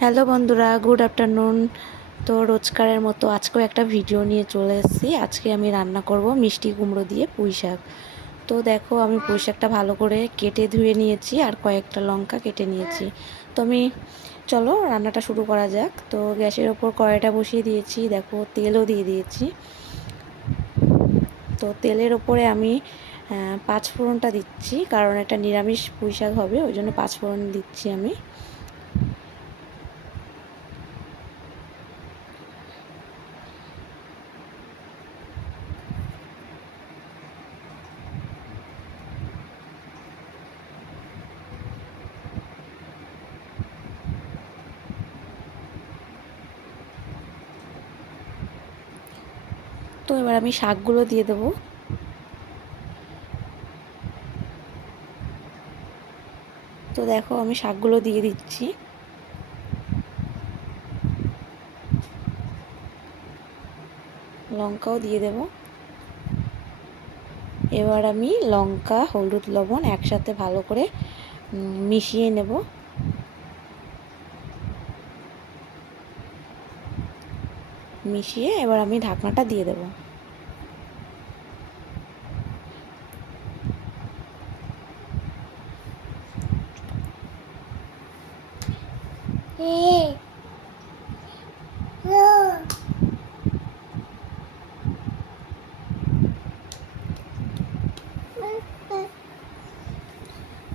Hello বন্ধুরা, good afternoon. তো রোজকারের মতো আজকেও একটা ভিডিও নিয়ে চলে এসেছি। আজকে আমি রান্না করব মিষ্টি কুমড়ো দিয়ে পুঁই শাক। তো দেখো, আমি পুঁই শাকটা ভালো করে কেটে ধুয়ে নিয়েছি আর কয়েকটা লঙ্কা কেটে নিয়েছি। তো চলো রান্নাটা শুরু করা যাক। তো গ্যাসের ওপর কড়াইটা বসিয়ে দিয়েছি, দেখো তেলও দিয়ে দিয়েছি। তো তেলের ওপরে আমি পাঁচ ফোড়নটা দিচ্ছি, কারণ এটা নিরামিষ পুঁই শাক হবে, ওই জন্য পাঁচ ফোড়ন দিচ্ছি আমি। তো এবার আমি শাকগুলো দিয়ে দেবো। তো দেখো, আমি শাকগুলো দিয়ে দিচ্ছি। লঙ্কাও দিয়ে দেব। এবার আমি লঙ্কা, হলুদ, লবণ একসাথে ভালো করে মিশিয়ে নেব। মিশিয়ে এবার আমি ঢাকনাটা দিয়ে দেব।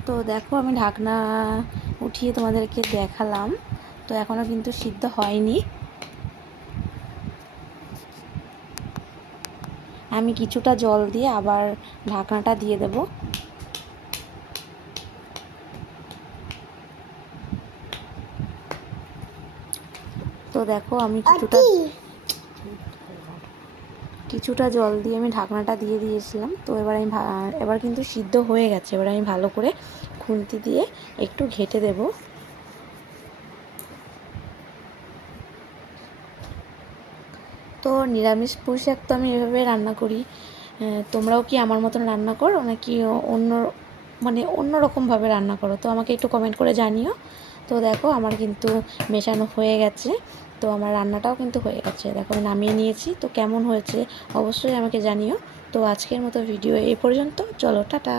তো দেখো, আমি ঢাকনা উঠিয়ে তোমাদেরকে দেখালাম। তো এখনও কিন্তু সিদ্ধ হয়নি। আমি কিছুটা জল দিয়ে আবার ঢাকনাটা দিয়ে দেব। তো দেখো, আমি কিছুটা জল দিয়ে আমি ঢাকনাটা দিয়ে দিয়েছিলাম। তো এবার কিন্তু সিদ্ধ হয়ে গেছে। এবার আমি ভালো করে খুন্তি দিয়ে একটু ঘেঁটে দেব। তো নিরামিষ পুঁই শাক তো আমি এভাবে রান্না করি। তোমরাও কি আমার মতন রান্না করো, নাকি অন্য রকমভাবে রান্না করো? তো আমাকে একটু কমেন্ট করে জানিও। তো দেখো, আমার কিন্তু মেশানো হয়ে গেছে। তো আমার রান্নাটাও কিন্তু হয়ে গেছে, দেখো আমি নামিয়ে নিয়েছি। তো কেমন হয়েছে অবশ্যই আমাকে জানিও। তো আজকের মতো ভিডিও এই পর্যন্ত। চলো, টাটা।